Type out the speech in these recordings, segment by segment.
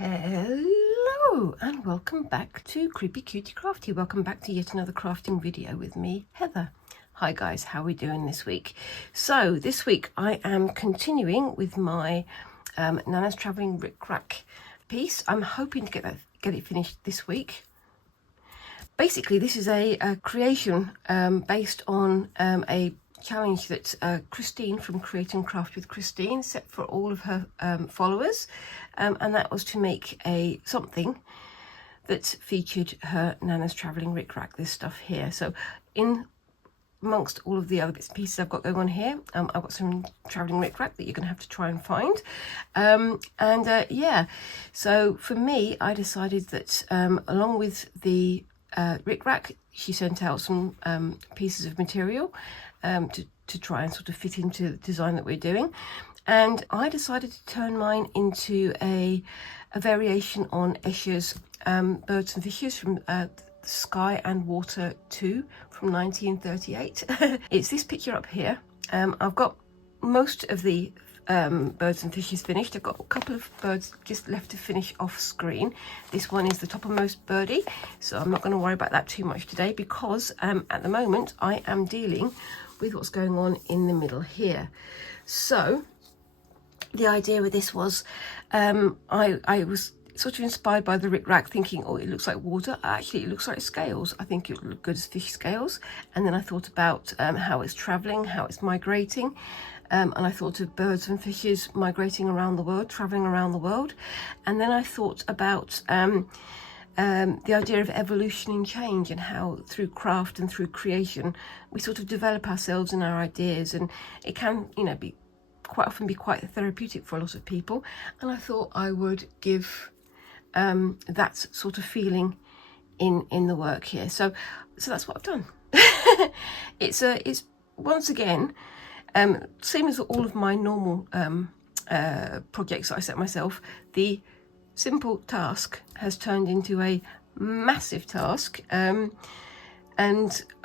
Hello and welcome back to Creepy Cutie Crafty. Welcome back to yet another crafting video with me, Heather. Hi guys, how are we doing this week? So this week I am continuing with my Nanna's Travelling Ric Rac piece. I'm hoping to get it finished this week. Basically, this is a creation based on a challenge that Christine from Create and Craft with Christine set for all of her followers, and that was to make something that featured her Nanna's Travelling Ric Rac, this stuff here. So in amongst all of the other bits and pieces I've got going on here, I've got some Travelling Ric Rac that you're going to have to try and find. Yeah, so for me, I decided that along with the Ric Rac, she sent out some pieces of material to try and sort of fit into the design that we're doing, and I decided to turn mine into a variation on Escher's Birds and Fishies from Sky and Water 2 from 1938. It's this picture up here. I've got most of the birds and fishes finished. I've got a couple of birds just left to finish off screen. This one is the toppermost birdie, so I'm not going to worry about that too much today, because at the moment I am dealing with what's going on in the middle here. So the idea with this was I was sort of inspired by the Ric Rac, thinking, oh, it looks like water. Actually, it looks like scales. I think it would look good as fish scales. And then I thought about how it's traveling, how it's migrating. And I thought of birds and fishes migrating around the world, traveling around the world. And then I thought about the idea of evolution and change, and how through craft and through creation, we sort of develop ourselves and our ideas. And it can, you know, quite often be quite therapeutic for a lot of people. And I thought I would give that sort of feeling in the work here. So that's what I've done. It's once again, same as all of my normal projects that I set myself, the simple task has turned into a massive task, and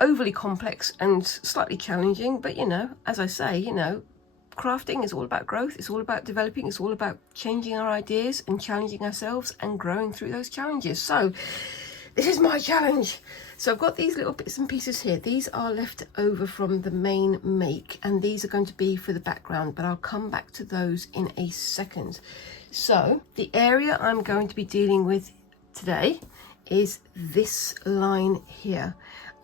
overly complex and slightly challenging. But you know, as I say, you know, crafting is all about growth. It's all about developing. It's all about changing our ideas and challenging ourselves and growing through those challenges. So this is my challenge. So I've got these little bits and pieces here. These are left over from the main make, and these are going to be for the background, but I'll come back to those in a second. So the area I'm going to be dealing with today is this line here.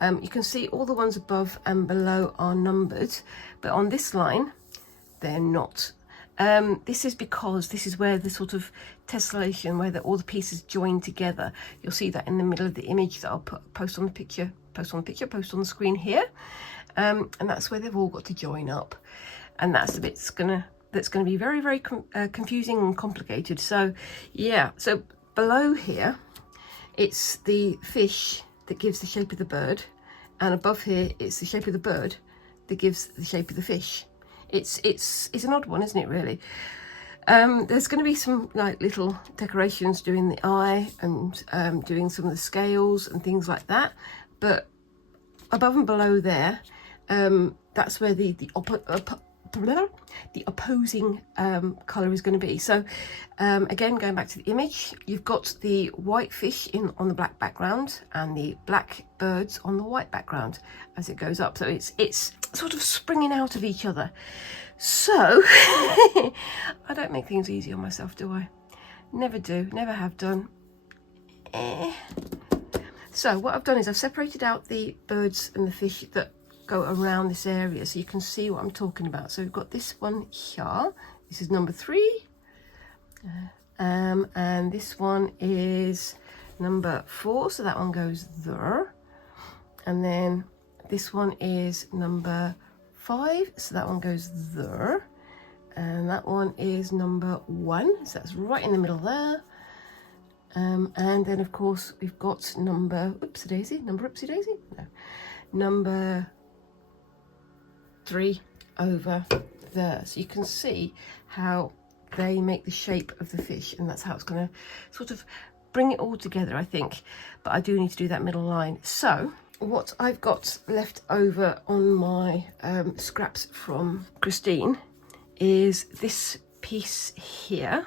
You can see all the ones above and below are numbered, but on this line, they're not. This is because this is where the sort of tessellation, where all the pieces join together. You'll see that in the middle of the image that I'll post on the screen here, and that's where they've all got to join up, and that's the bit that's gonna be very, very confusing and complicated. So yeah, so below here, it's the fish that gives the shape of the bird, and above here it's the shape of the bird that gives the shape of the fish. It's an odd one, isn't it, really? There's going to be some like little decorations doing the eye and doing some of the scales and things like that, but above and below there, that's where the opposing colour is going to be. So again, going back to the image, you've got the white fish on the black background and the black birds on the white background as it goes up. So it's sort of springing out of each other. So I don't make things easy on myself, do I? Never do, never have done. So what I've done is I've separated out the birds and the fish that go around this area, so you can see what I'm talking about. So we've got this one here. This is number 3, and this one is number 4, so that one goes there. And then this one is number 5, so that one goes there. And that one is number 1, so that's right in the middle there. And then of course we've got number number 3 over there. So you can see how they make the shape of the fish, and that's how it's going to sort of bring it all together, I think. But I do need to do that middle line. So what I've got left over on my scraps from Christine is this piece here,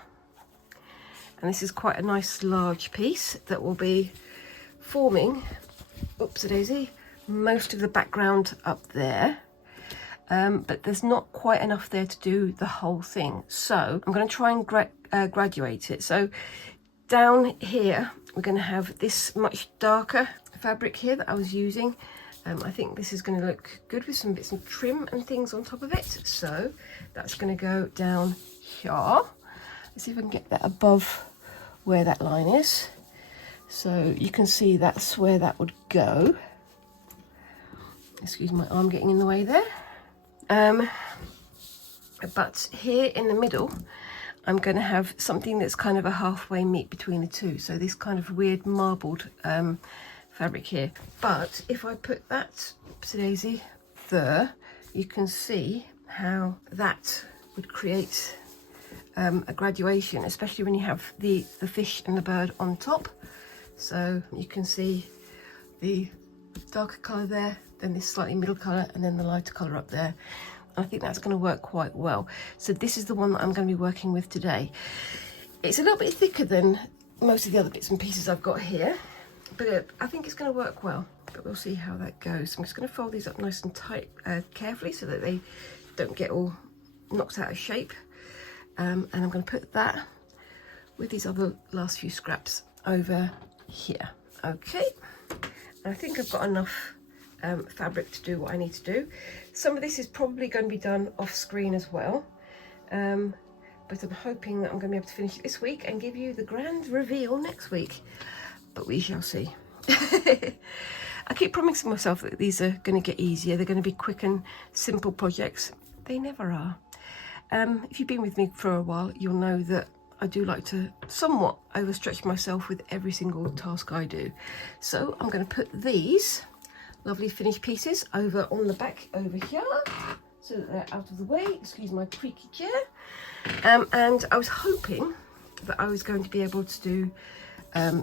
And this is quite a nice large piece that will be forming, oops-a-daisy, most of the background up there. But there's not quite enough there to do the whole thing. So I'm going to try and graduate it. So down here, we're going to have this much darker fabric here that I was using. I think this is going to look good with some bits of trim and things on top of it. So that's going to go down here. Let's see if I can get that above where that line is. So you can see that's where that would go. Excuse my arm getting in the way there. But here in the middle, I'm going to have something that's kind of a halfway meet between the two. So this kind of weird marbled fabric here. But if I put that, oopsie-daisy, there, you can see how that would create a graduation, especially when you have the fish and the bird on top. So you can see the darker colour there, then this slightly middle colour, and then the lighter colour up there. I think that's going to work quite well. So this is the one that I'm going to be working with today. It's a little bit thicker than most of the other bits and pieces I've got here, but I think it's going to work well. But we'll see how that goes. I'm just going to fold these up nice and tight, carefully, so that they don't get all knocked out of shape. And I'm going to put that with these other last few scraps over here. Okay, and I think I've got enough fabric to do what I need to do. Some of this is probably going to be done off screen as well, but I'm hoping that I'm going to be able to finish it this week and give you the grand reveal next week, but we shall see. I keep promising myself that these are going to get easier, they're going to be quick and simple projects. They never are. If you've been with me for a while, you'll know that I do like to somewhat overstretch myself with every single task I do. So I'm going to put these lovely finished pieces over on the back over here, so that they're out of the way. Excuse my creaky chair. And I was hoping that I was going to be able to do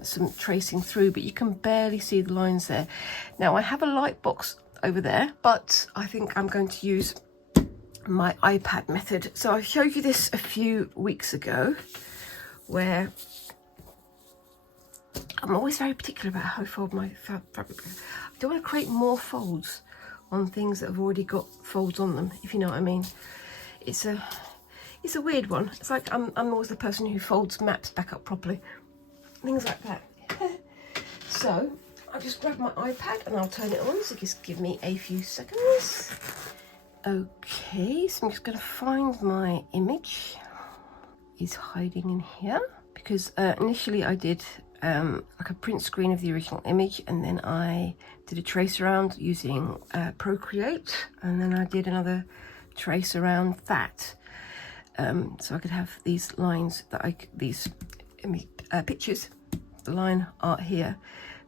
some tracing through, but you can barely see the lines there. Now I have a light box over there, but I think I'm going to use my iPad method. So I showed you this a few weeks ago, where I'm always very particular about how I fold my fabric. I don't want to create more folds on things that have already got folds on them, if you know what I mean. It's a weird one. It's like I'm always the person who folds maps back up properly, things like that. So I'll just grab my iPad and I'll turn it on, so just give me a few seconds. Okay, so I'm just going to find my image. It's hiding in here, because initially I did like a print screen of the original image, and then I did a trace around using Procreate, and then I did another trace around that, so I could have these lines that these pictures, the line art here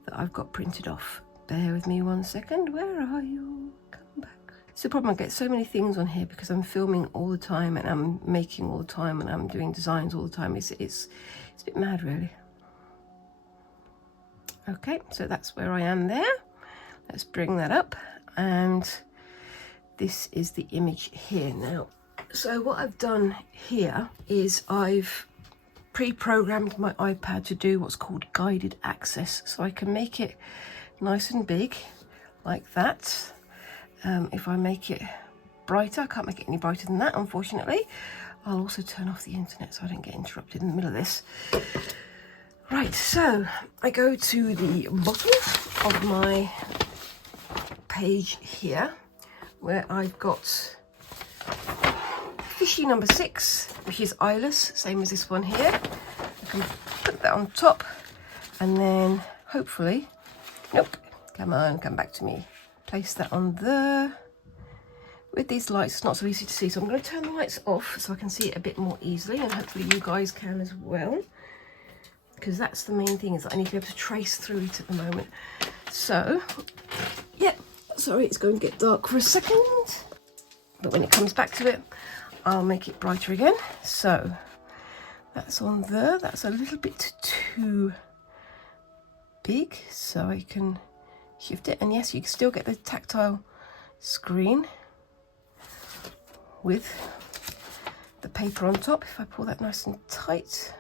that I've got printed off. Bear with me 1 second. Where are you? Come back. It's the problem, I get so many things on here because I'm filming all the time and I'm making all the time and I'm doing designs all the time. It's a bit mad, really. Okay, so that's where I am there. Let's bring that up, and this is the image here now. So what I've done here is I've pre-programmed my iPad to do what's called guided access, so I can make it nice and big like that. If I make it brighter, I can't make it any brighter than that, unfortunately. I'll also turn off the internet so I don't get interrupted in the middle of this. Right, so I go to the bottom of my page here, where I've got fishy number 6, which is eyeless, same as this one here. I can put that on top, and then hopefully, nope, come on, come back to me. Place that on there. With these lights, it's not so easy to see, so I'm going to turn the lights off so I can see it a bit more easily, and hopefully you guys can as well, because that's the main thing, is that I need to be able to trace through it at the moment. So, yeah, sorry, it's going to get dark for a second, but when it comes back to it, I'll make it brighter again. So, that's on there. That's a little bit too big, so I can shift it. And yes, you can still get the tactile screen with the paper on top. If I pull that nice and tight,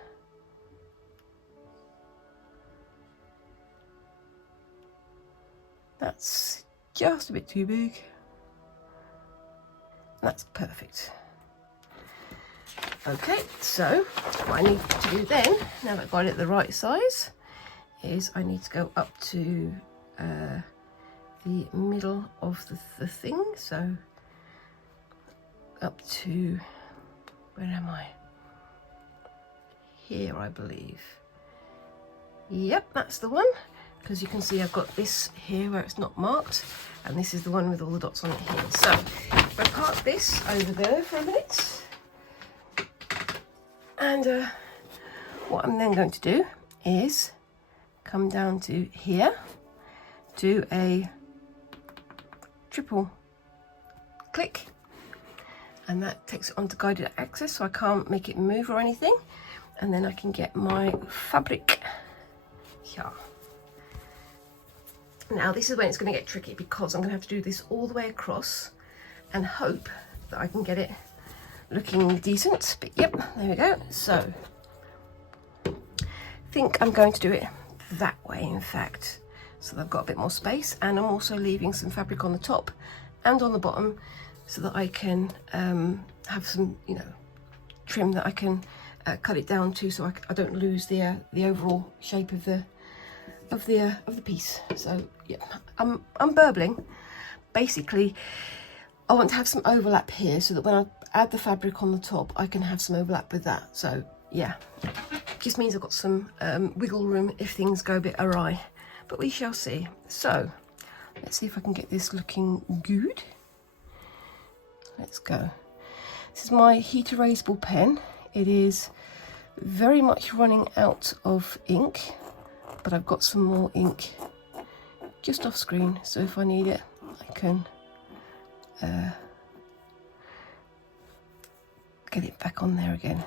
That's just a bit too big. That's perfect. Okay, so what I need to do then, now that I've got it the right size, is I need to go up to the middle of the thing. So up to, where am I? Here, I believe. Yep, that's the one, because you can see I've got this here where it's not marked, and this is the one with all the dots on it here. So if I park this over there for a minute, and what I'm then going to do is come down to here, do a triple click, and that takes it onto guided access, so I can't make it move or anything. And then I can get my fabric here. Now this is when it's going to get tricky, because I'm going to have to do this all the way across and hope that I can get it looking decent. But yep, there we go. So I think I'm going to do it that way, in fact, so that I've got a bit more space, and I'm also leaving some fabric on the top and on the bottom so that I can have some, you know, trim that I can cut it down to, so I don't lose the overall shape of the piece. So yeah, I'm burbling. Basically, I want to have some overlap here so that when I add the fabric on the top, I can have some overlap with that. So yeah, just means I've got some wiggle room if things go a bit awry, but we shall see. So let's see if I can get this looking good. Let's go. This is my heat erasable pen. It is very much running out of ink, but I've got some more ink just off screen, so if I need it, I can get it back on there again.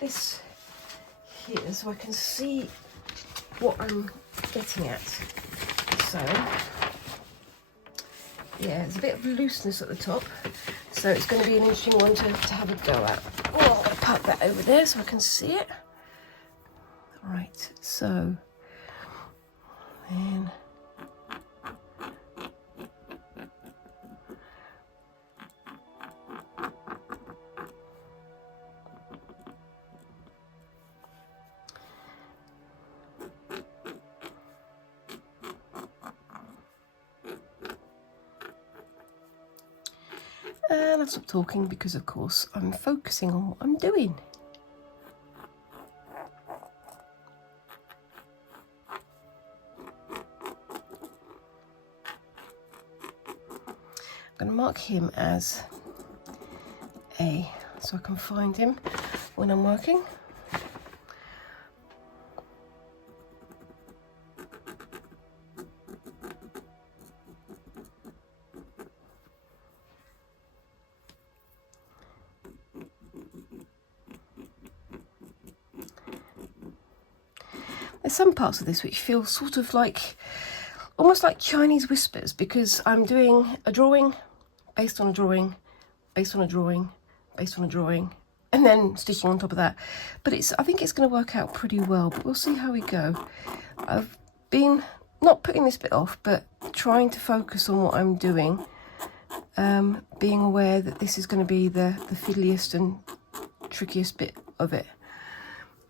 This here so I can see what I'm getting at. So yeah, there's a bit of looseness at the top, so it's going to be an interesting one to have a go at. Oh, I'm going to park that over there so I can see it. Right, so then and I'll stop talking because, of course, I'm focusing on what I'm doing. I'm going to mark him as A, so I can find him when I'm working. There's some parts of this which feel sort of like, almost like Chinese whispers, because I'm doing a drawing based on a drawing, based on a drawing, based on a drawing, and then stitching on top of that. But I think it's going to work out pretty well, but we'll see how we go. I've been not putting this bit off, but trying to focus on what I'm doing, being aware that this is going to be the fiddliest and trickiest bit of it.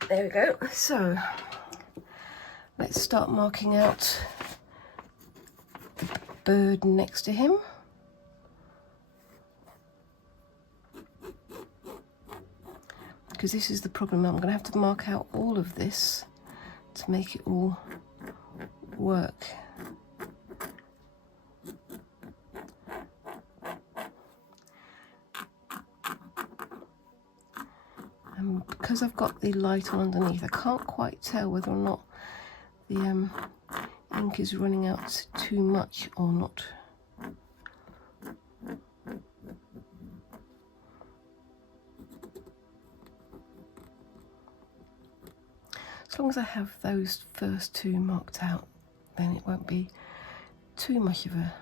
There we go. So let's start marking out the bird next to him. Because this is the problem, I'm going to have to mark out all of this to make it all work. And because I've got the light on underneath, I can't quite tell whether or not the ink is running out too much or not. As long as I have those first two marked out, then it won't be too much of a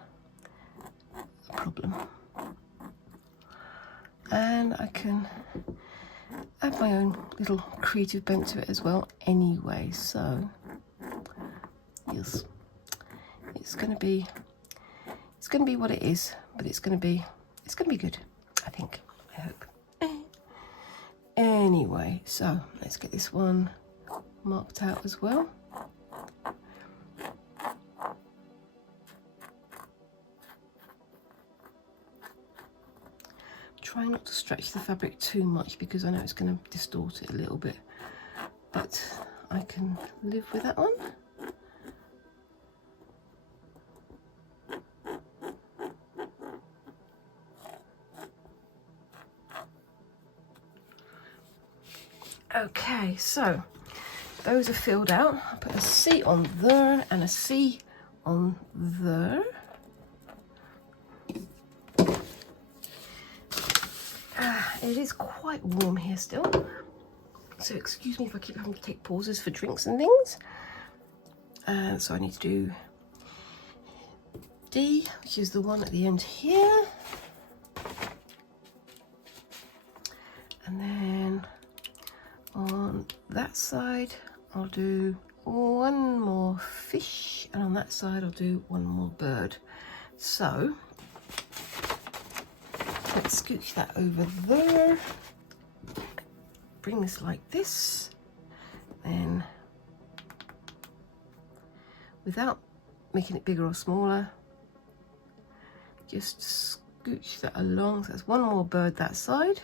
problem. And I can add my own little creative bent to it as well anyway, so yes, it's gonna be what it is, but it's gonna be good, I think, I hope. Anyway, so let's get this one marked out as well. Try not to stretch the fabric too much because I know it's going to distort it a little bit, but I can live with that one. Okay, so those are filled out. I put a C on there and a C on there. It is quite warm here still, so excuse me if I keep having to take pauses for drinks and things. So I need to do D, which is the one at the end here. And then on that side, I'll do one more fish, and on that side, I'll do one more bird. So let's scooch that over there. Bring this like this, then without making it bigger or smaller, just scooch that along. So that's one more bird that side.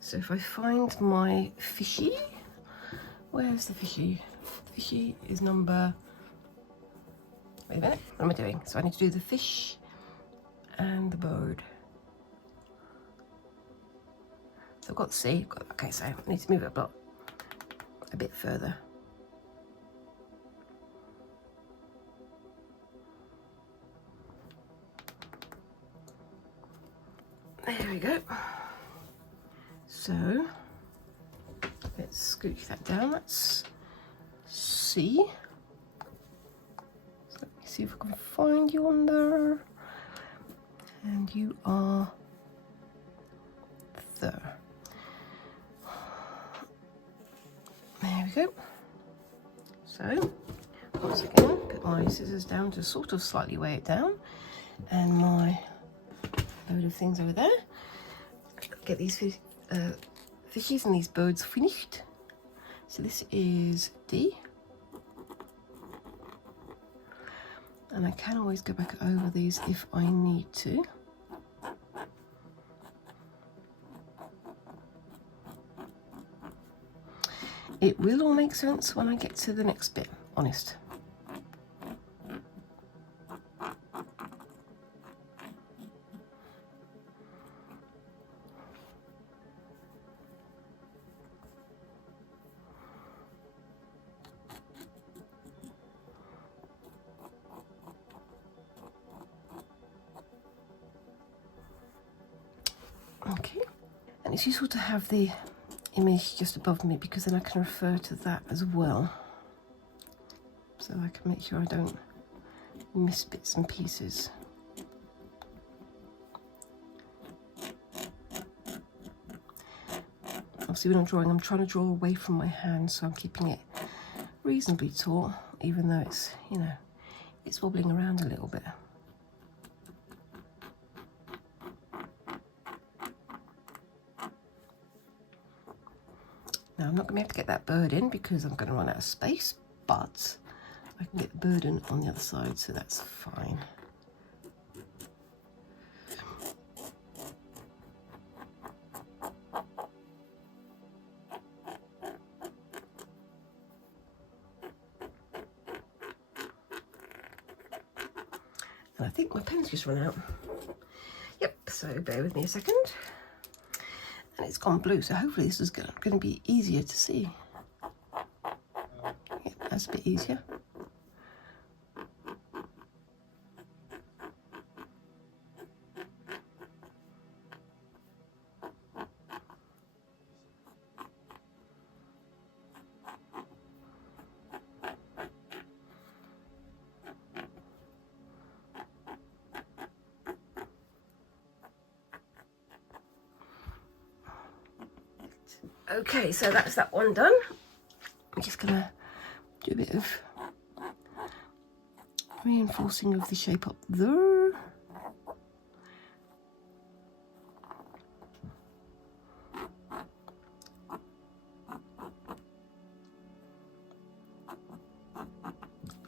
So if I find my fishy, where's the fishy? Fishy is number, wait a minute, what am I doing? So I need to do the fish and the bird. So I've got C, okay, so I need to move it a bit further. There we go. So let's scooch that down. That's C. So let me see if I can find you on there. And you are there. There we go. So once again, put my scissors down to sort of slightly weigh it down, and my load of things over there. Get these fishies and these birds finished. So this is D, and I can always go back over these if I need to. It will all make sense when I get to the next bit, honest. Okay, and it's useful to have the image just above me because then I can refer to that as well, so I can make sure I don't miss bits and pieces. Obviously when I'm drawing, I'm trying to draw away from my hand, so I'm keeping it reasonably taut, even though it's, you know, it's wobbling around a little bit. Now I'm not going to be able to get that bird in because I'm going to run out of space, but I can get the bird in on the other side, so that's fine. And I think my pen's just run out. Yep, so bear with me a second. And it's gone blue, so hopefully this is going to be easier to see. Yeah, that's a bit easier. Okay, so that's that one done. I'm just gonna do a bit of reinforcing of the shape up there.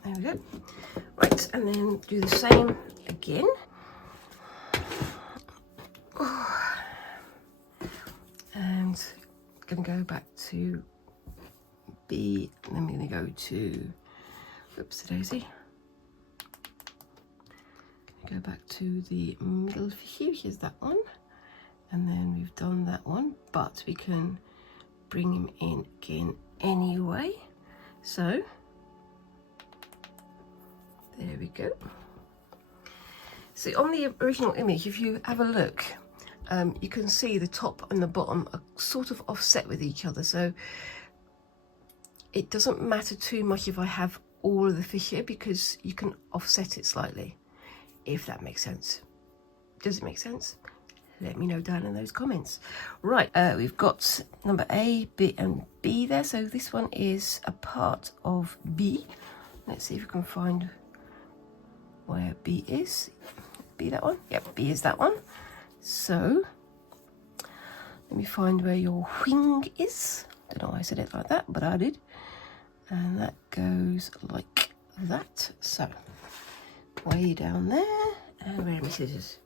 There we go. Right, and then do the same again. And gonna go back to B, and then I'm gonna go to, whoops daisy. Go back to the middle fishy, which is that one. And then we've done that one, but we can bring him in again anyway. So, there we go. So on the original image, if you have a look, you can see the top and the bottom are sort of offset with each other. So it doesn't matter too much if I have all of the fish here, because you can offset it slightly, if that makes sense. Does it make sense? Let me know down in those comments. Right, we've got number A, B and B there. So this one is a part of B. Let's see if we can find where B is. B, that one? Yep, B is that one. So let me find where your wing is. Don't know why I said it like that, but I did. And that goes like that. So way down there. And where are my scissors?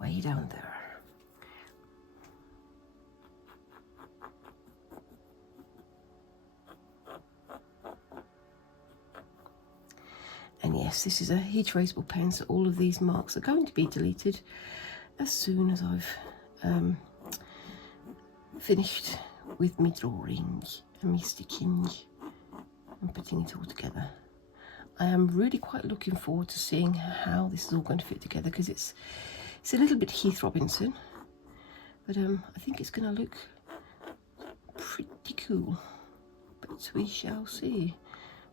Way down there. And yes, this is a heat erasable pen, so all of these marks are going to be deleted as soon as I've finished with my drawing and my stitching and putting it all together. I am really quite looking forward to seeing how this is all going to fit together, because it's a little bit Heath Robinson, but I think it's going to look pretty cool. But we shall see,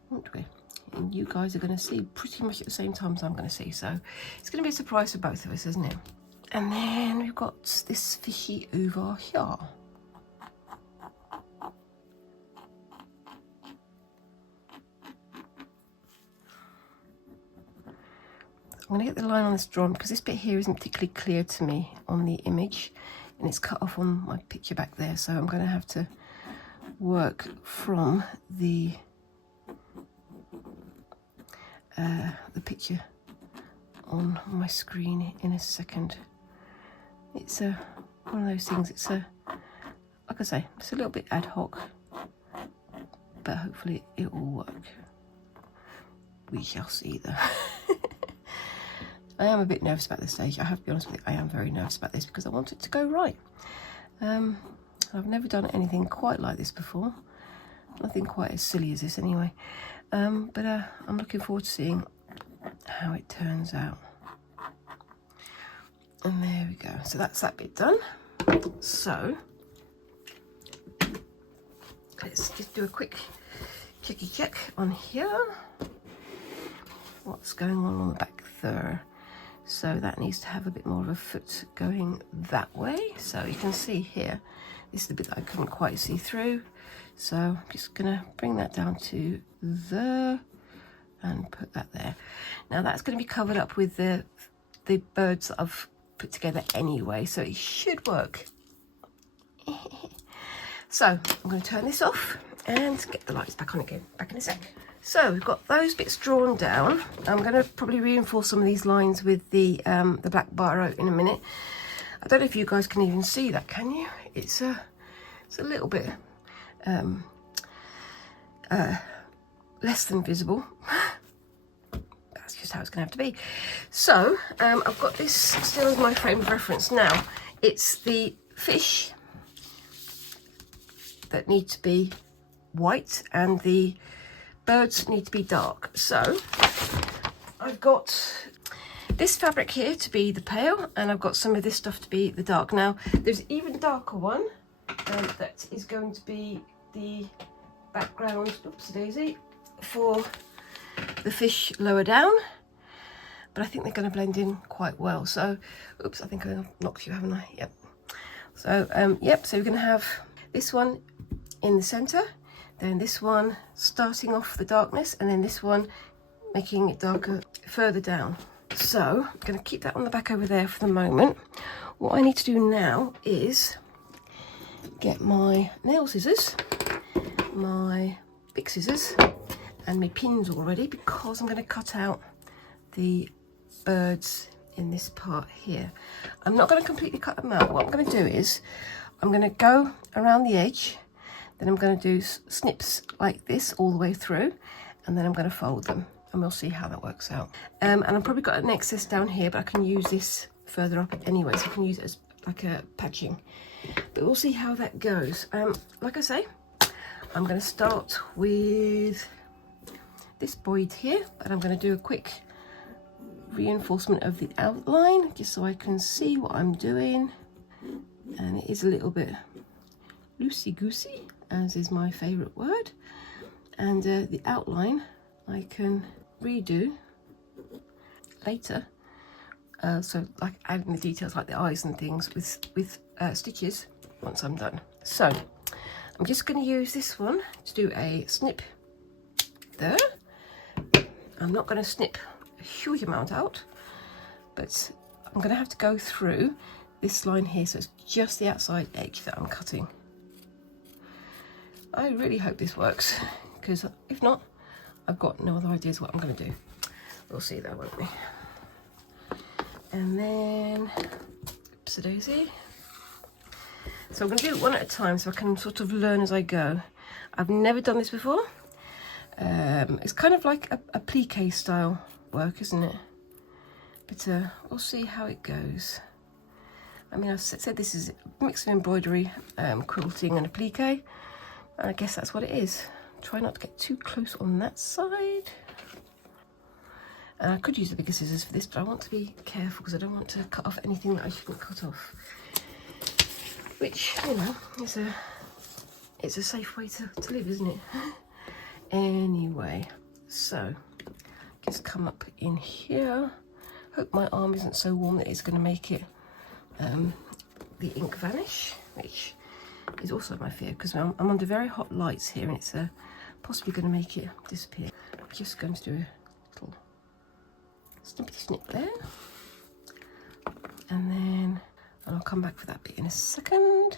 won't we? And you guys are going to see pretty much at the same time as I'm going to see. So it's going to be a surprise for both of us, isn't it? And then we've got this fishy over here. I'm going to get the line on this drawn, because this bit here isn't particularly clear to me on the image, and it's cut off on my picture back there. So I'm going to have to work from the picture on my screen in a second. It's one of those things. It's like I say, it's a little bit ad hoc, but hopefully it will work. We shall see though. I am a bit nervous about this stage. I have to be honest with you, I am very nervous about this, because I want it to go right. I've never done anything quite like this before. Nothing quite as silly as this anyway. But I'm looking forward to seeing how it turns out. And there we go. So that's that bit done. So let's just do a quick checky check on here. What's going on the back there? So that needs to have a bit more of a foot going that way. So you can see here, this is the bit that I couldn't quite see through. So I'm just gonna bring that down to there and put that there. Now that's going to be covered up with the birds that I've put together anyway, so it should work. So I'm going to turn this off and get the lights back on again, back in a sec. So we've got those bits drawn down. I'm going to probably reinforce some of these lines with the black biro in a minute. I don't know if you guys can even see that, can you? It's a little bit less than visible. That's just how it's going to have to be. So I've got this still as my frame of reference now. It's the fish that need to be white and the birds need to be dark. So I've got this fabric here to be the pale, and I've got some of this stuff to be the dark. Now there's an even darker one that is going to be the background, oops daisy, for the fish lower down. but I think they're going to blend in quite well. So, oops, I think I knocked you, haven't I? Yep. So, yep, so we're going to have this one in the center, then this one starting off the darkness, and then this one making it darker further down. So I'm going to keep that on the back over there for the moment. What I need to do now is get my nail scissors, my big scissors, and my pins already, because I'm going to cut out the birds in this part here. I'm not going to completely cut them out. What I'm going to do is I'm going to go around the edge, then I'm going to do snips like this all the way through, and then I'm going to fold them, and we'll see how that works out. And I've probably got an excess down here, but I can use this further up anyway, so I can use it as like a patching. But we'll see how that goes. Like I say, I'm going to start with this boyd here, and I'm going to do a quick reinforcement of the outline just so I can see what I'm doing. And it is a little bit loosey-goosey, as is my favourite word. And the outline I can redo later. So like adding the details like the eyes and things with stitches once I'm done. So I'm just going to use this one to do a snip there. I'm not going to snip a huge amount out, but I'm going to have to go through this line here, so it's just the outside edge that I'm cutting. I really hope this works, because if not, I've got no other ideas what I'm going to do. We'll see though, won't we? And then, oopsie daisy. So I'm going to do it one at a time so I can sort of learn as I go. I've never done this before. It's kind of like a plique style work, isn't it? But we'll see how it goes. I mean, I've said this is a mix of embroidery, quilting and a plique. And I guess that's what it is. Try not to get too close on that side. And I could use the bigger scissors for this, but I want to be careful because I don't want to cut off anything that I shouldn't cut off. Which, you know, it's a safe way to live, isn't it? Anyway, so just come up in here. Hope my arm isn't so warm that it's going to make it the ink vanish, which is also my fear, because I'm under very hot lights here, and it's possibly going to make it disappear. I'm just going to do a little snippety snip there, and I'll come back for that bit in a second.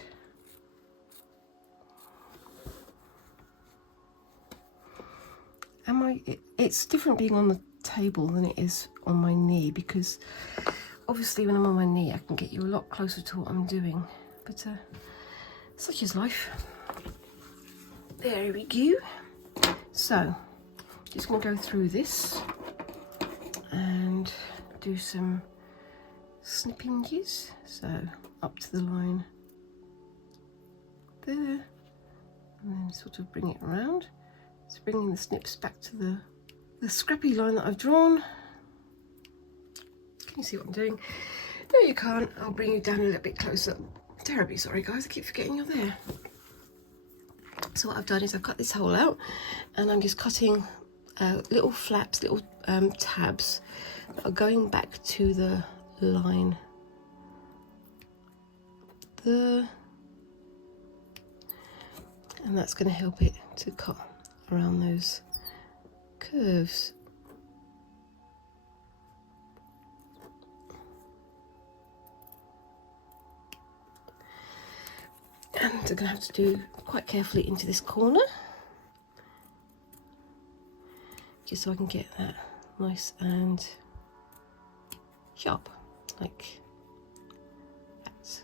It's different being on the table than it is on my knee, because obviously when I'm on my knee I can get you a lot closer to what I'm doing, but such is life. There we go. So just going to go through this and do some snippinges. So up to the line there, and then sort of bring it around. It's bringing the snips back to the scrappy line that I've drawn. Can you see what I'm doing? No, you can't. I'll bring you down a little bit closer. Terribly sorry, guys. I keep forgetting you're there. So what I've done is I've cut this hole out, and I'm just cutting little flaps, little tabs that are going back to the line there, and that's going to help it to cut around those curves. And I'm going to have to do quite carefully into this corner, just so I can get that nice and sharp, like that.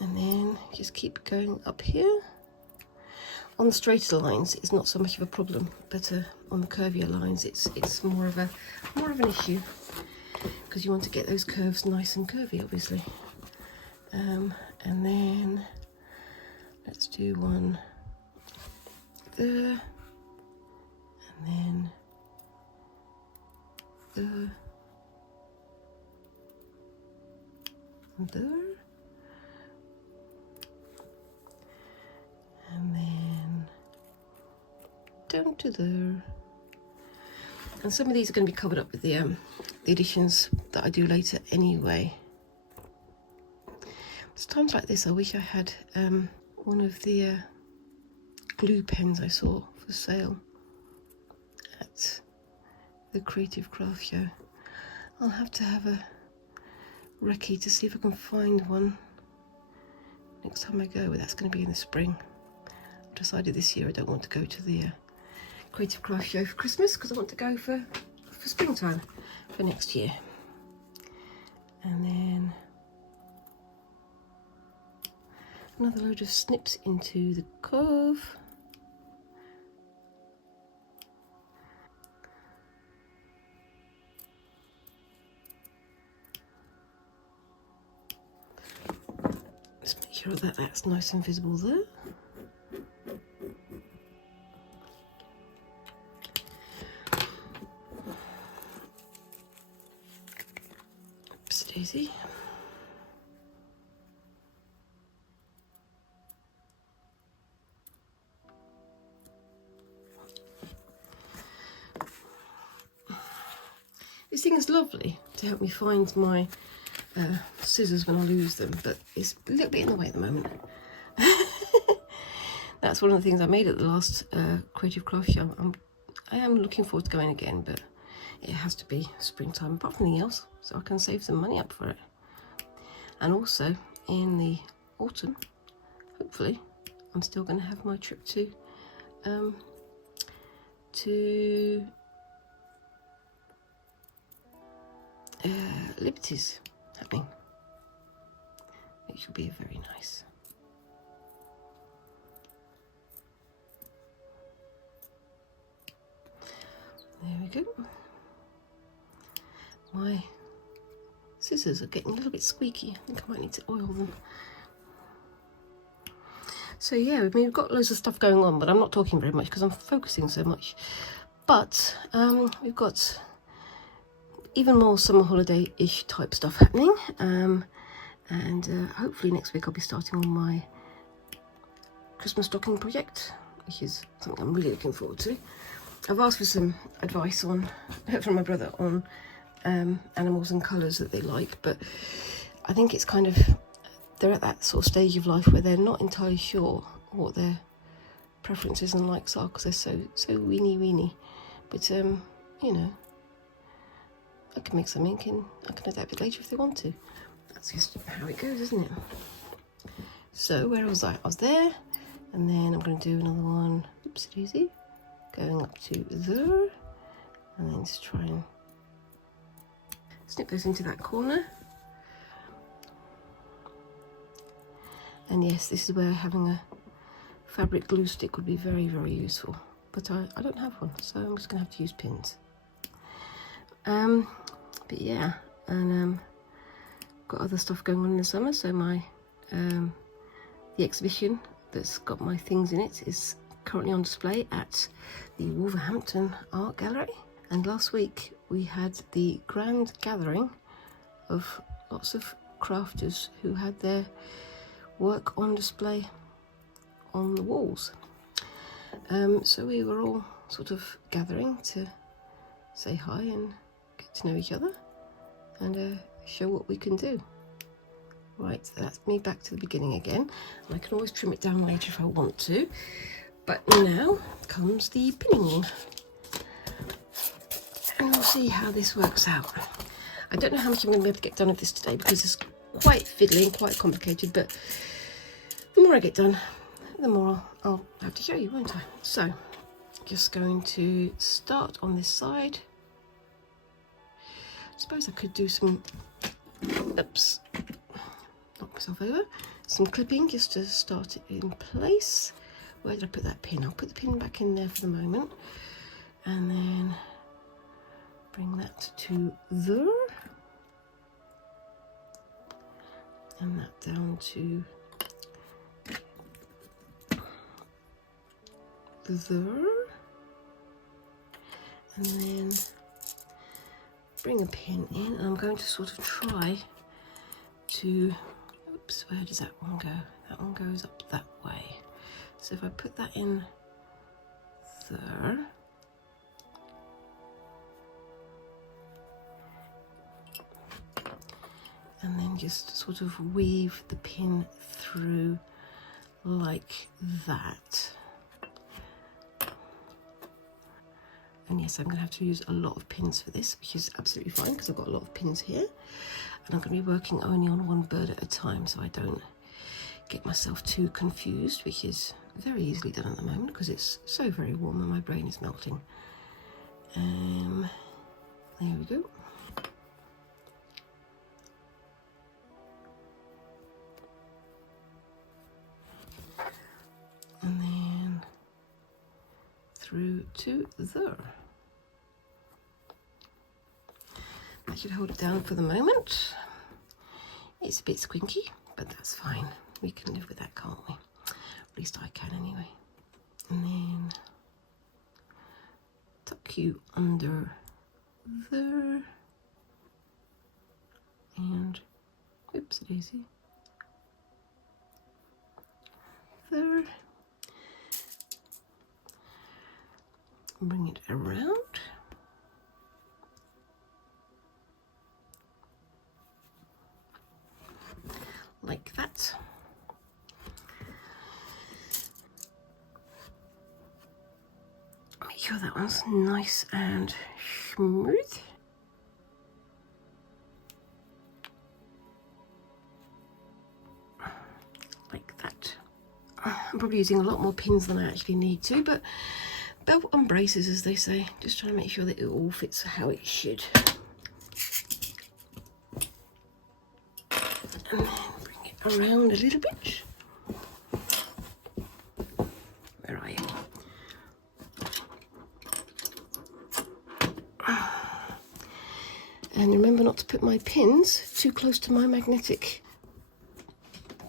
And then just keep going up here. On the straighter lines, it's not so much of a problem, but on the curvier lines, it's more of an issue, because you want to get those curves nice and curvy, obviously. And then let's do one there, and then there, and there, and then down to there. And some of these are going to be covered up with the additions that I do later anyway. It's times like this I wish I had one of the glue pens I saw for sale at the Creative Craft Show. I'll have to have a recce to see if I can find one next time I go, but that's going to be in the spring. I've decided this year I don't want to go to the Creative Craft Show for Christmas because I want to go for springtime for next year. And then another load of snips into the curve. Just make sure that that's nice and visible there. Oops, daisy. This thing is lovely to help me find my scissors when I lose them, but it's a little bit in the way at the moment. That's one of the things I made at the last Creative Craft Show. I am looking forward to going again, but it has to be springtime apart from anything else, so I can save some money up for it. And also in the autumn, hopefully, I'm still going to have my trip to Liberties happening, which will be very nice. There we go. My scissors are getting a little bit squeaky. I think I might need to oil them. So yeah, I mean, we've got loads of stuff going on, but I'm not talking very much because I'm focusing so much. But we've got even more summer holiday-ish type stuff happening, and hopefully next week I'll be starting on my Christmas stocking project, which is something I'm really looking forward to. I've asked for some advice from my brother on animals and colours that they like, but I think it's kind of, they're at that sort of stage of life where they're not entirely sure what their preferences and likes are because they're so weeny. But you know, I can make something and I can adapt it later if they want to. That's just how it goes, isn't it? So where was I? I was there, and then I'm going to do another one. Oops, daisy. Going up to there, and then just try and snip those into that corner. And yes, this is where having a fabric glue stick would be very, very useful. But I don't have one, so I'm just going to have to use pins. But yeah, and got other stuff going on in the summer. So my the exhibition that's got my things in it is currently on display at the Wolverhampton Art Gallery. And last week we had the grand gathering of lots of crafters who had their work on display on the walls. So we were all sort of gathering to say hi and get to know each other and show what we can do. Right, so that's me back to the beginning again. And I can always trim it down later if I want to. But now comes the pinning. And we'll see how this works out. I don't know how much I'm going to be able to get done of this today because it's quite fiddly and quite complicated, but the more I get done, the more I'll have to show you, won't I? So, just going to start on this side. I suppose I could do some, oops, knock myself over, some clipping just to start it in place. Where did I put that pin? I'll put the pin back in there for the moment, and then bring that to there, and that down to there, and then bring a pin in. And I'm going to sort of try to, oops, where does that one go? That one goes up that way. So if I put that in there, and then just sort of weave the pin through like that. And yes, I'm going to have to use a lot of pins for this, which is absolutely fine because I've got a lot of pins here. And I'm going to be working only on one bird at a time so I don't get myself too confused, which is very easily done at the moment because it's so very warm and my brain is melting. There we go. And then through to there. I should hold it down for the moment. It's a bit squinky, but that's fine. We can live with that, can't we? At least I can anyway. And then tuck you under there. And whoops daisy. There. Bring it around. Like that. Make sure that one's nice and smooth. Like that. I'm probably using a lot more pins than I actually need to, but belt and braces, as they say. Just trying to make sure that it all fits how it should. And then bring it around a little bit. Where are you? And remember not to put my pins too close to my magnetic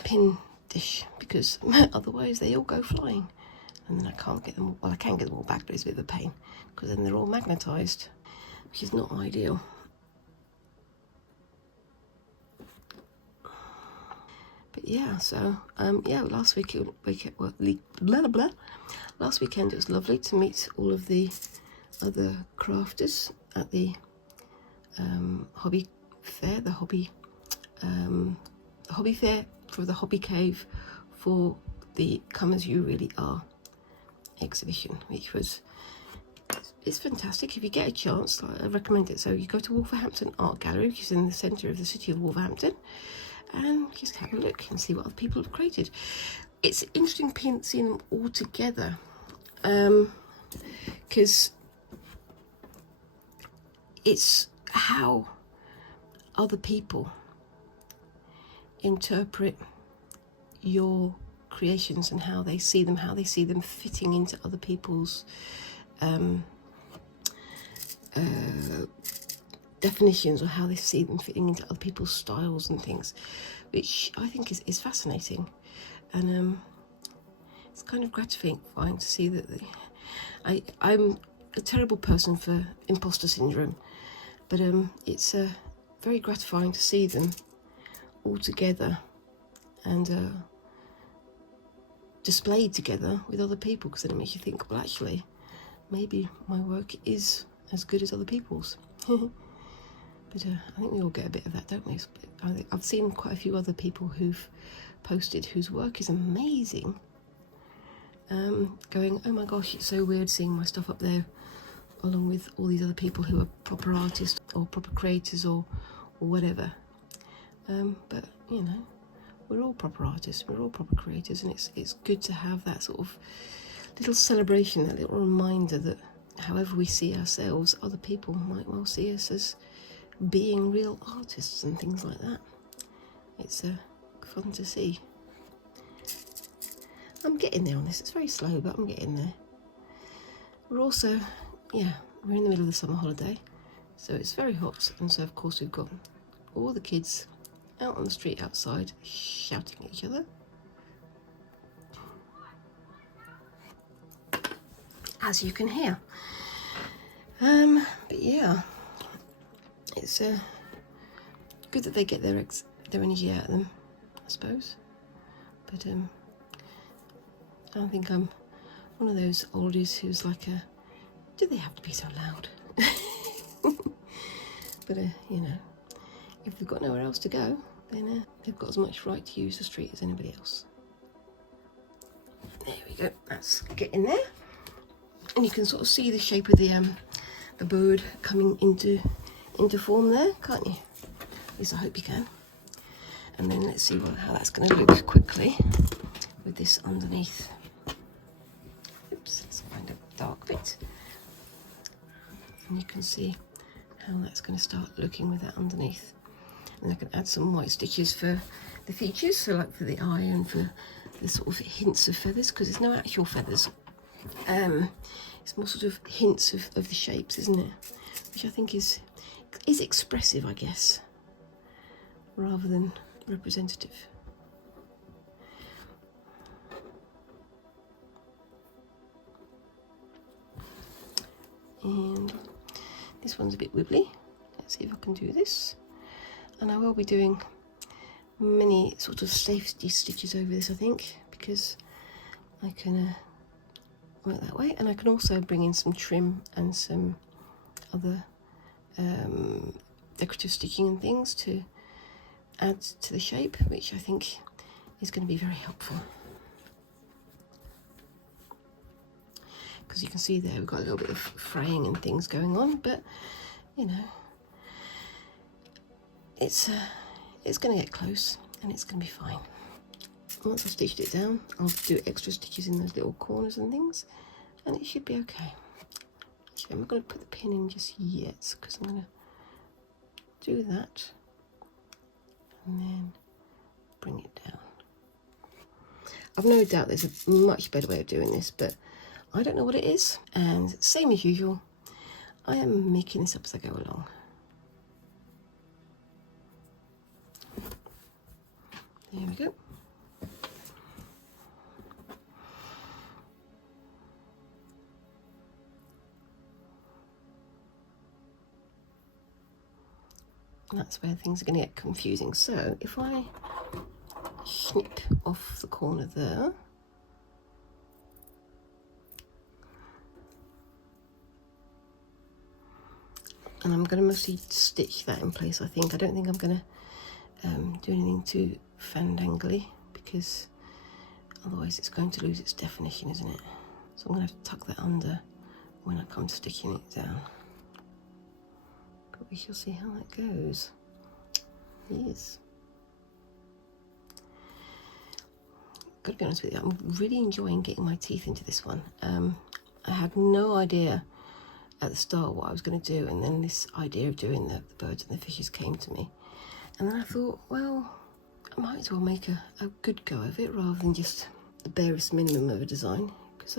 pin dish, because otherwise they all go flying. And then I can't get them all, well I can get them all back, but it's a bit of a pain, because then they're all magnetised, which is not ideal. But yeah, so yeah, last weekend it was lovely to meet all of the other crafters at the hobby fair, the hobby fair for the hobby cave for the Come As You Really Are exhibition, which was, it's fantastic. If you get a chance, I recommend it. So you go to Wolverhampton Art Gallery, which is in the centre of the city of Wolverhampton, and just have a look and see what other people have created. It's interesting seeing them all together, because it's how other people interpret your creations and how they see them fitting into other people's definitions, or how they see them fitting into other people's styles and things, which I think is fascinating. And it's kind of gratifying to see that I'm a terrible person for imposter syndrome, but it's very gratifying to see them all together and displayed together with other people, because then it makes you think, well actually maybe my work is as good as other people's. But I think we all get a bit of that, don't we? I've seen quite a few other people who've posted whose work is amazing, going, oh my gosh, it's so weird seeing my stuff up there along with all these other people who are proper artists or proper creators or whatever. But you know, we're all proper artists, we're all proper creators, and it's good to have that sort of little celebration, that little reminder that however we see ourselves, other people might well see us as being real artists and things like that. It's fun to see. I'm getting there on this. It's very slow, but I'm getting there. We're also, yeah, we're in the middle of the summer holiday, so it's very hot, and so of course we've got all the kids out on the street outside shouting at each other, as you can hear. But yeah, it's good that they get their energy out of them, I suppose. But I don't think I'm one of those oldies who's like do they have to be so loud? But you know, if they've got nowhere else to go, then they've got as much right to use the street as anybody else. There we go, that's getting there. And you can sort of see the shape of the bird coming into form there, can't you? At least I hope you can. And then let's see how that's going to look quickly with this underneath. Oops, let's find a dark bit. And you can see how that's going to start looking with that underneath. And I can add some white stitches for the features, so like for the eye and for the sort of hints of feathers, because there's no actual feathers. It's more sort of hints of the shapes, isn't it? Which I think is expressive, I guess, rather than representative. And this one's a bit wibbly. Let's see if I can do this. And I will be doing many sort of safety stitches over this, I think, because I can work that way. And I can also bring in some trim and some other decorative stitching and things to add to the shape, which I think is going to be very helpful. Because you can see there we've got a little bit of fraying and things going on, but you know, it's going to get close and it's going to be fine. Once I've stitched it down, I'll do extra stitches in those little corners and things, and it should be okay. Actually, I'm not going to put the pin in just yet, because I'm going to do that and then bring it down. I've no doubt there's a much better way of doing this, but I don't know what it is, and same as usual, I am making this up as I go along. There we go. That's where things are going to get confusing. So if I snip off the corner there, and I'm going to mostly stitch that in place, I think. I don't think I'm going to do anything too fandangly, because otherwise it's going to lose its definition, isn't it? So I'm going to have to tuck that under when I come to stitching it down. But we shall see how that goes. Yes. Got to be honest with you, I'm really enjoying getting my teeth into this one. I had no idea at the start what I was going to do, and then this idea of doing the birds and the fishes came to me, and then I thought, well, I might as well make a good go of it rather than just the barest minimum of a design, because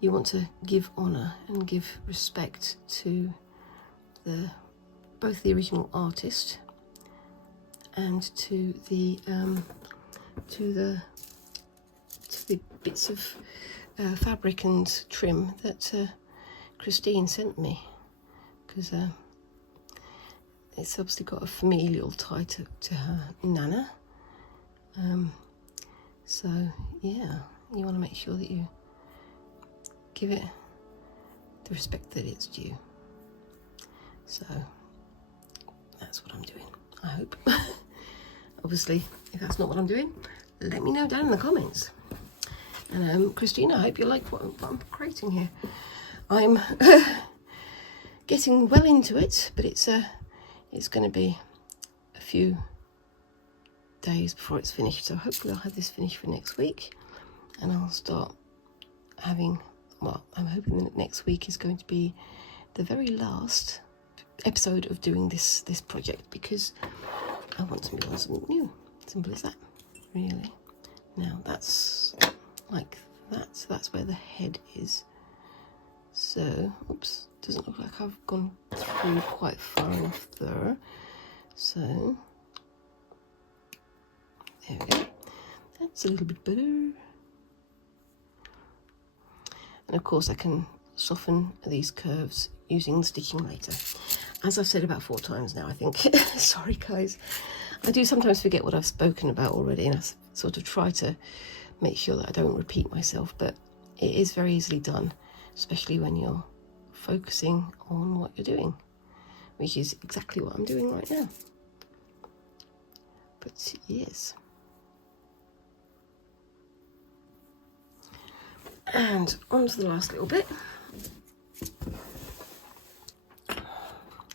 you want to give honour and give respect to both the original artist and to the bits of fabric and trim that Christine sent me, because it's obviously got a familial tie to her Nanna. So yeah, you want to make sure that you give it the respect that it's due. So that's what I'm doing, I hope. Obviously, if that's not what I'm doing, let me know down in the comments. And Christina, I hope you like what I'm creating here. I'm getting well into it, but it's going to be a few days before it's finished, so hopefully I'll have this finished for next week, and I'll start having, well, I'm hoping that next week is going to be the very last episode of doing this project, because I want to be on something new. Simple as that, really. Now that's like that, so that's where the head is. So, oops, doesn't look like I've gone through quite far enough there. So, there we go. That's a little bit better. And of course I can soften these curves using the stitching later. As I've said about 4 times now, I think. Sorry guys. I do sometimes forget what I've spoken about already, and I sort of try to make sure that I don't repeat myself, but it is very easily done, especially when you're focusing on what you're doing, which is exactly what I'm doing right now. But yes. And on to the last little bit.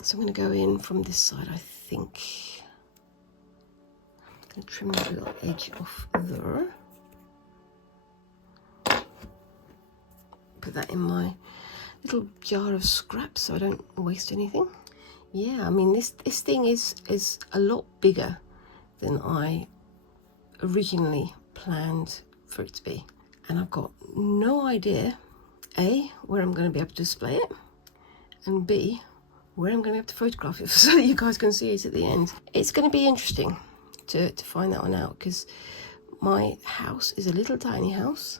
So I'm going to go in from this side, I think. I'm going to trim that little edge off there. Put that in my little jar of scraps so I don't waste anything. Yeah, I mean this thing is a lot bigger than I originally planned for it to be. And I've got no idea, A, where I'm going to be able to display it, and B, where I'm going to be able to photograph it so that you guys can see it at the end. It's going to be interesting to find that one out, because my house is a little tiny house.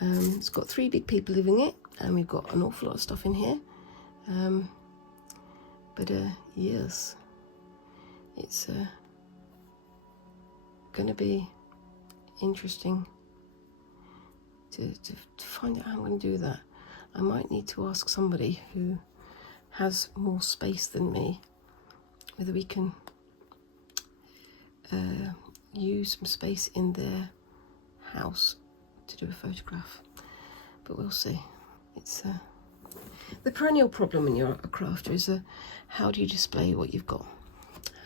It's got 3 big people living in it, and we've got an awful lot of stuff in here. But yes, it's going to be interesting to find out how I'm going to do that. I might need to ask somebody who has more space than me whether we can use some space in their house to do a photograph, but we'll see. It's the perennial problem when you're a crafter is how do you display what you've got?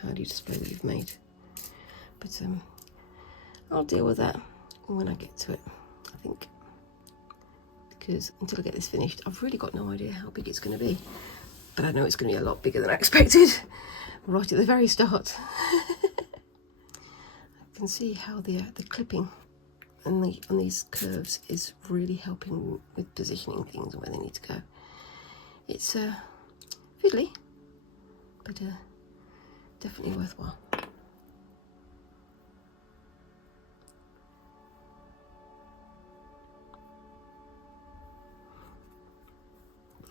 How do you display what you've made? But I'll deal with that when I get to it, I think, because until I get this finished, I've really got no idea how big it's going to be, but I know it's going to be a lot bigger than I expected right at the very start. I can see how the clipping on these curves is really helping with positioning things and where they need to go. It's fiddly, but definitely worthwhile.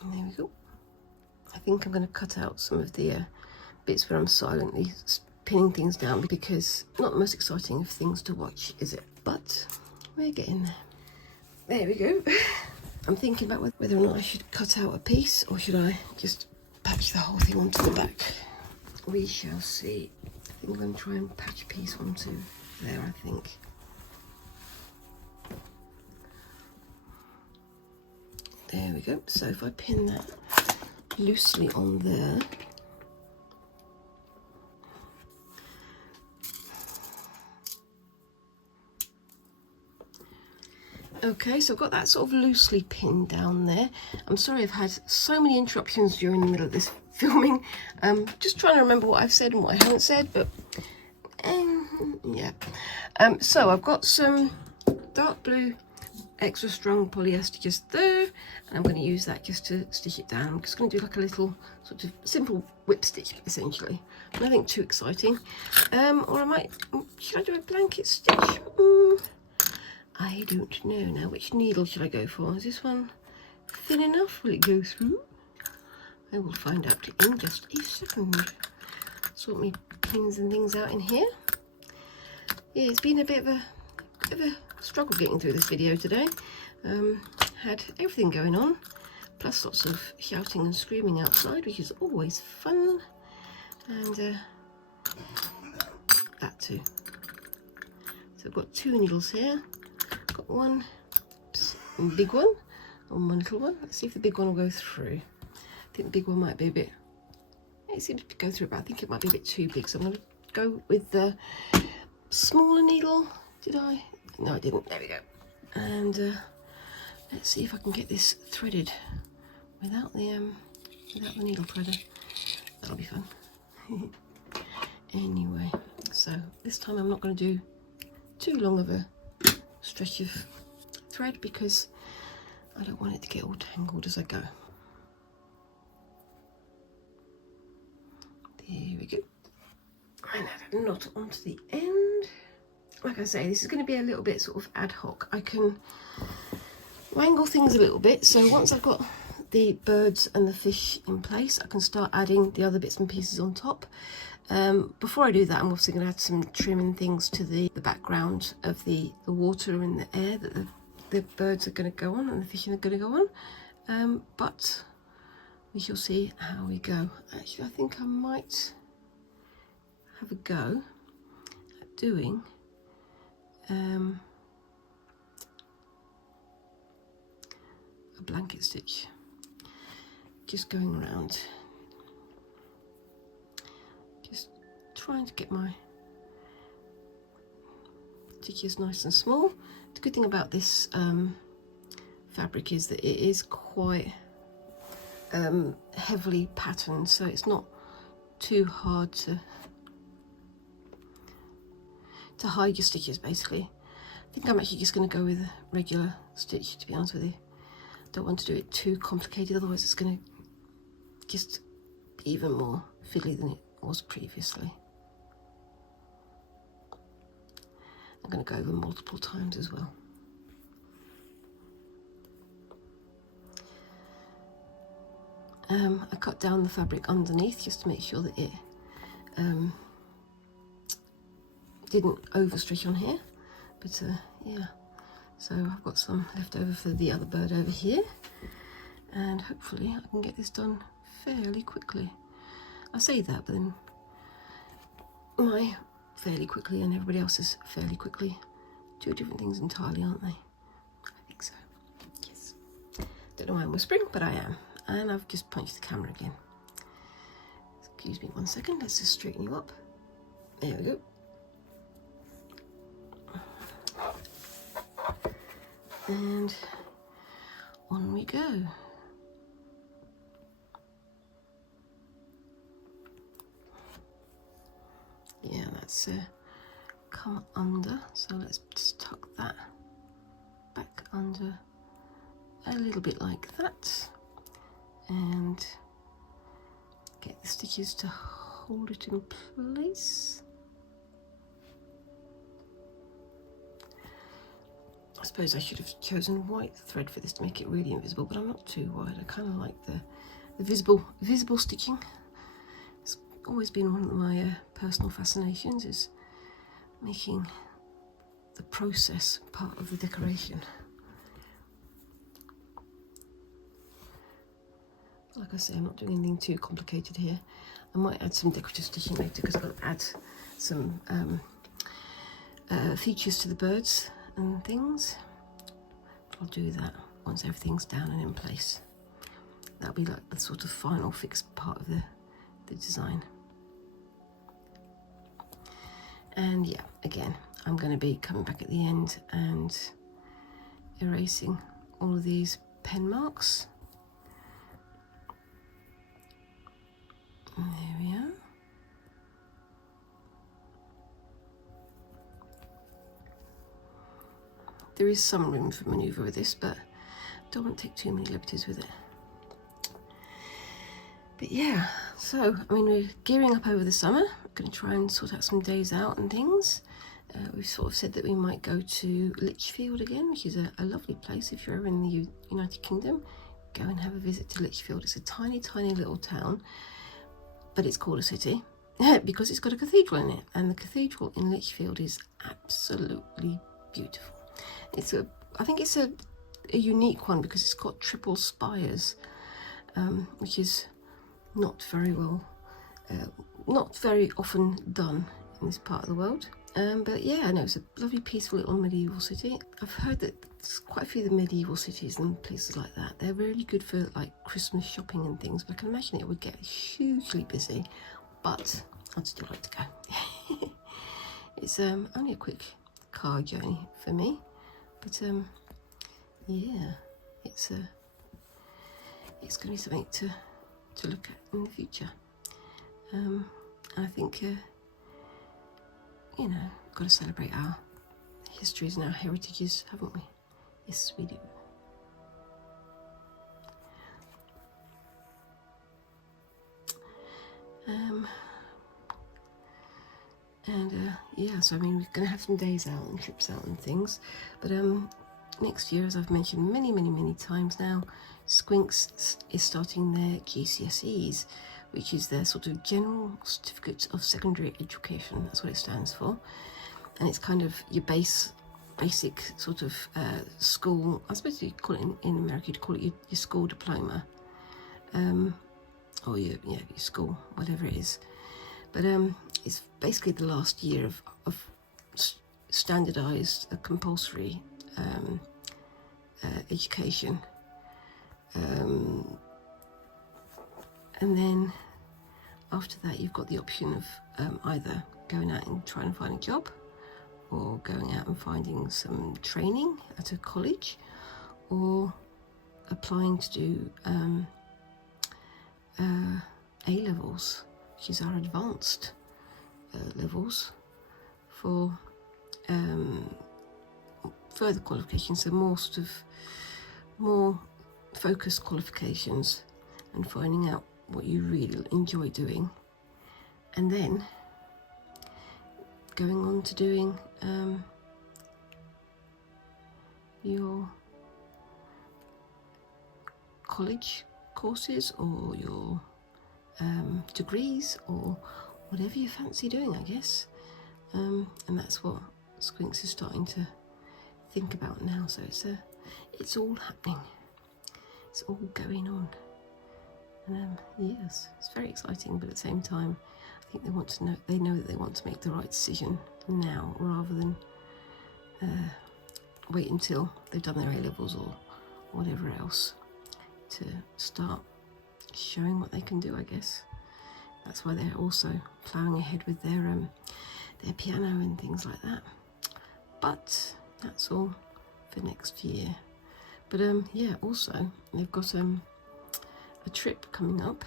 And there we go. I think I'm going to cut out some of the bits where I'm silently pinning things down, because not the most exciting of things to watch, is it? But we're getting there. There we go. I'm thinking about whether or not I should cut out a piece, or should I just patch the whole thing onto the back. We shall see. I think I'm going to try and patch a piece onto there, I think. There we go. So if I pin that loosely on there, okay, so I've got that sort of loosely pinned down there. I'm sorry I've had so many interruptions during the middle of this filming. Just trying to remember what I've said and what I haven't said, but yeah. So I've got some dark blue extra strong polyester just there, and I'm going to use that just to stitch it down. I'm just going to do like a little sort of simple whip stitch, essentially. Nothing too exciting. Or I might, should I do a blanket stitch? I don't know now. Which needle should I go for? Is this one thin enough? Will it go through? I will find out in just a second. Sort my pins and things out in here. Yeah, it's been a bit of a struggle getting through this video today. Had everything going on, plus lots of shouting and screaming outside, which is always fun, and that too. So I've got 2 needles here. Got one big one and one little one. Let's see if the big one will go through. I think the big one might be a bit, it seems to go through, but I think it might be a bit too big, so I'm going to go with the smaller needle. Did I? No, I didn't. There we go. And let's see if I can get this threaded without the needle threader. That'll be fun. Anyway, so this time I'm not going to do too long of a stretch of thread, because I don't want it to get all tangled as I go. There we go. And add a knot onto the end. Like I say, this is going to be a little bit sort of ad hoc. I can wrangle things a little bit, so once I've got the birds and the fish in place, I can start adding the other bits and pieces on top. Before I do that, I'm also going to add some trim and things to the background of the water and the air that the birds are going to go on and the fish are going to go on. But we shall see how we go. Actually, I think I might have a go doing a blanket stitch, just going around, just trying to get my stitches nice and small. The good thing about this fabric is that it is quite heavily patterned, so it's not too hard to hide your stitches. Basically, I think I'm actually just going to go with a regular stitch, to be honest with you. Don't want to do it too complicated, otherwise it's going to just be even more fiddly than it was previously. I'm going to go over multiple times as well. I cut down the fabric underneath just to make sure that it didn't overstretch on here, but yeah, so I've got some left over for the other bird over here, and hopefully I can get this done fairly quickly. I say that, but then my fairly quickly and everybody else's fairly quickly, two different things entirely, aren't they? I think so, yes. Don't know why I'm whispering, but I am. And I've just punched the camera again. Excuse me 1 second, let's just straighten you up. There we go. And on we go. Yeah, that's come under, so let's just tuck that back under a little bit like that, and get the stitches to hold it in place. I suppose I should have chosen white thread for this to make it really invisible, but I'm not too worried. I kind of like the visible stitching. It's always been one of my personal fascinations, is making the process part of the decoration. Like I say, I'm not doing anything too complicated here. I might add some decorative stitching later because I've got to add some features to the birds and things. I'll do that once everything's down and in place. That'll be like the sort of final fixed part of the design. And yeah, again, I'm going to be coming back at the end and erasing all of these pen marks. There we are. There is some room for manoeuvre with this, but don't want to take too many liberties with it. But yeah, so I mean, we're gearing up over the summer. We're going to try and sort out some days out and things. We've sort of said that we might go to Lichfield again, which is a lovely place. If you're ever in the United Kingdom, go and have a visit to Lichfield. It's a tiny, tiny little town, but it's called a city because it's got a cathedral in it, and the cathedral in Lichfield is absolutely beautiful. I think it's a unique one because it's got triple spires, which is not very often done in this part of the world. But yeah, no, it's a lovely, peaceful little medieval city. I've heard that there's quite a few of the medieval cities and places like that. They're really good for like Christmas shopping and things, but I can imagine it would get hugely busy, but I'd still like to go. It's only a quick car journey for me, but yeah, it's going to be something to look at in the future. I think you know, we've got to celebrate our histories and our heritages, haven't we? Yes, we do. Yeah, so I mean, we're going to have some days out and trips out and things, but next year, as I've mentioned many times now, Squinks is starting their GCSEs, which is their sort of General Certificate of Secondary Education. That's what it stands for, and it's kind of your basic sort of school. I suppose you call it in America, you'd call it your school diploma, or your school, whatever it is. But it's basically the last year of standardized, compulsory education. And then after that, you've got the option of either going out and trying to find a job, or going out and finding some training at a college, or applying to do A-levels, which is our advanced levels, for further qualifications, so more focused qualifications, and finding out what you really enjoy doing, and then going on to doing your college courses, or your degrees, or whatever you fancy doing, I guess. And that's what Squinks is starting to think about now. So it's all happening. It's all going on. And yes, it's very exciting, but at the same time, I think they know that they want to make the right decision now, rather than wait until they've done their A-levels or whatever else to start showing what they can do, I guess. That's why they're also ploughing ahead with their piano and things like that. But that's all for next year. But yeah, also they've got a trip coming up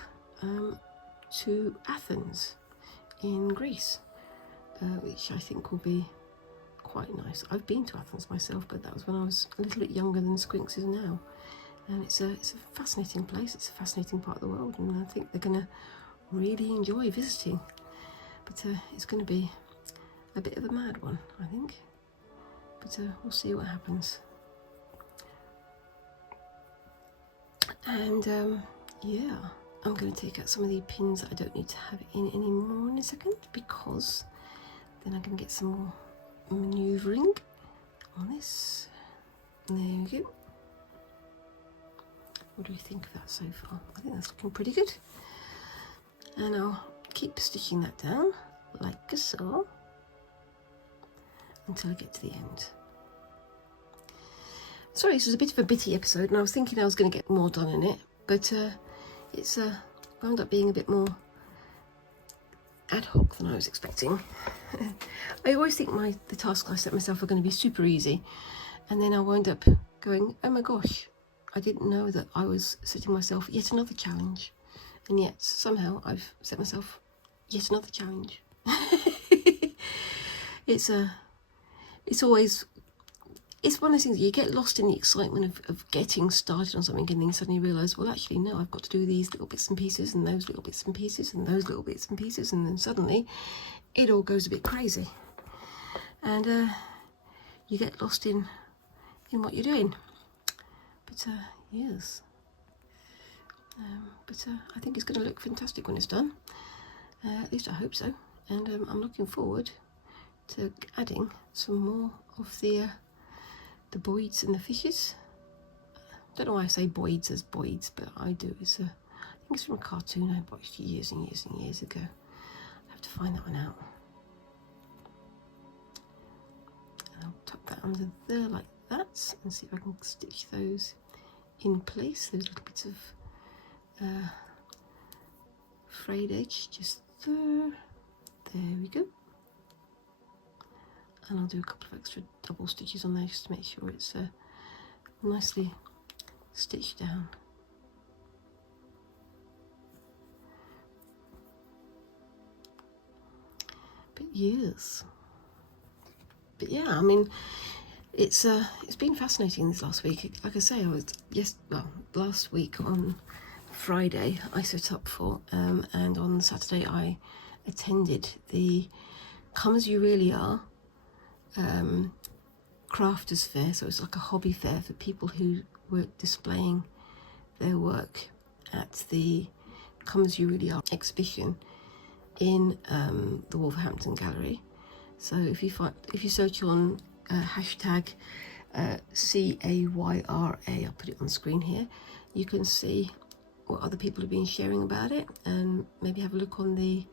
to Athens in Greece, which I think will be quite nice. I've been to Athens myself, but that was when I was a little bit younger than Squinks is now. And it's a fascinating place. It's a fascinating part of the world, and I think they're going to really enjoy visiting. But it's going to be a bit of a mad one, I think. But we'll see what happens. And yeah, I'm going to take out some of the pins that I don't need to have in anymore in a second, because then I'm going to get some more manoeuvring on this. There we go. What do we think of that so far? I think that's looking pretty good. And I'll keep stitching that down like so until I get to the end. Sorry, this was a bit of a bitty episode, and I was thinking I was going to get more done in it, but it's wound up being a bit more ad hoc than I was expecting. I always think the tasks I set myself are going to be super easy, and then I wind up going, oh my gosh, I didn't know that I was setting myself yet another challenge, and yet somehow I've set myself yet another challenge. It's one of those things, you get lost in the excitement of getting started on something, and then suddenly realise, well, actually, no, I've got to do these little bits and pieces, and those little bits and pieces, and those little bits and pieces, and then suddenly it all goes a bit crazy. And you get lost in what you're doing. But yes. But I think it's going to look fantastic when it's done. At least I hope so. And I'm looking forward to adding some more of the Birds and the Fishies. Don't know why I say Boyds as Boyds, but I do. I think it's from a cartoon I watched years and years and years ago. I have to find that one out. And I'll tuck that under there like that, and see if I can stitch those in place. Those little bits of frayed edge just there. There we go. And I'll do a couple of extra double stitches on there just to make sure it's nicely stitched down. But yes. But yeah, I mean, it's been fascinating this last week. Like I say, last week on Friday I set up for, and on Saturday I attended the Come As You Really Are crafters fair. So it's like a hobby fair for people who were displaying their work at the Come As You Really Are exhibition in the Wolverhampton Gallery. So if you search on hashtag CAYRA, I'll put it on the screen here, you can see what other people have been sharing about it, and maybe have a look on the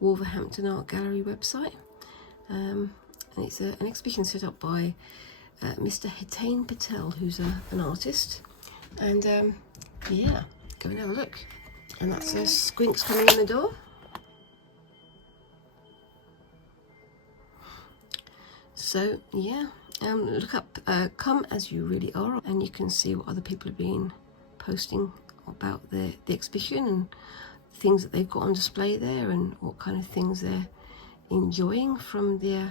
Wolverhampton Art Gallery website. and it's an exhibition set up by Mr. Hitain Patel, who's an artist. And yeah, go and have a look. And that's Squinks coming in the door. So yeah, look up Come As You Really Are, and you can see what other people have been posting about the exhibition and things that they've got on display there, and what kind of things they're enjoying from the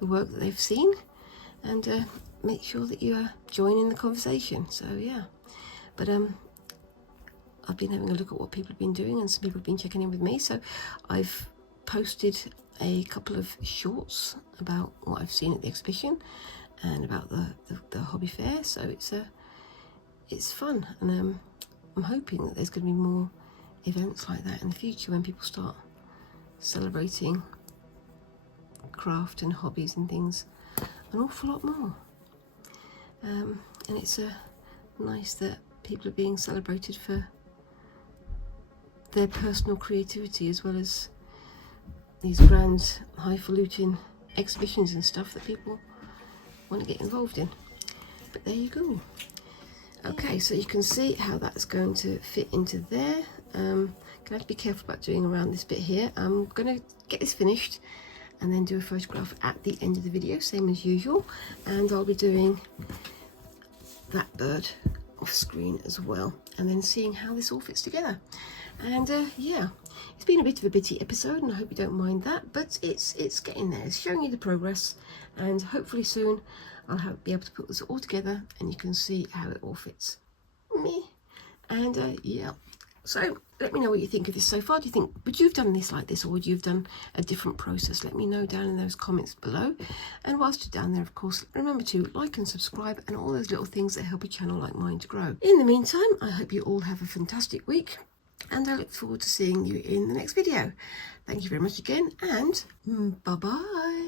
work that they've seen. And make sure that you join in the conversation. So yeah, but I've been having a look at what people have been doing, and some people have been checking in with me. So I've posted a couple of shorts about what I've seen at the exhibition and about the hobby fair. So it's fun, and I'm hoping that there's going to be more events like that in the future when people start celebrating craft and hobbies and things an awful lot more. And it's nice that people are being celebrated for their personal creativity, as well as these grand highfalutin exhibitions and stuff that people want to get involved in. But there you go. Okay, so you can see how that's going to fit into there. Gonna have to be careful about doing around this bit here. I'm gonna get this finished and then do a photograph at the end of the video, same as usual, and I'll be doing that bird off screen as well, and then seeing how this all fits together. And yeah, it's been a bit of a bitty episode, and I hope you don't mind that, but it's getting there. It's showing you the progress, and hopefully soon I'll be able to put this all together and you can see how it all fits me. And yeah, so let me know what you think of this so far. Do you think, would you have done this like this, or would you have done a different process? Let me know down in those comments below. And whilst you're down there, of course, remember to like and subscribe and all those little things that help a channel like mine to grow. In the meantime, I hope you all have a fantastic week, and I look forward to seeing you in the next video. Thank you very much again, and bye-bye.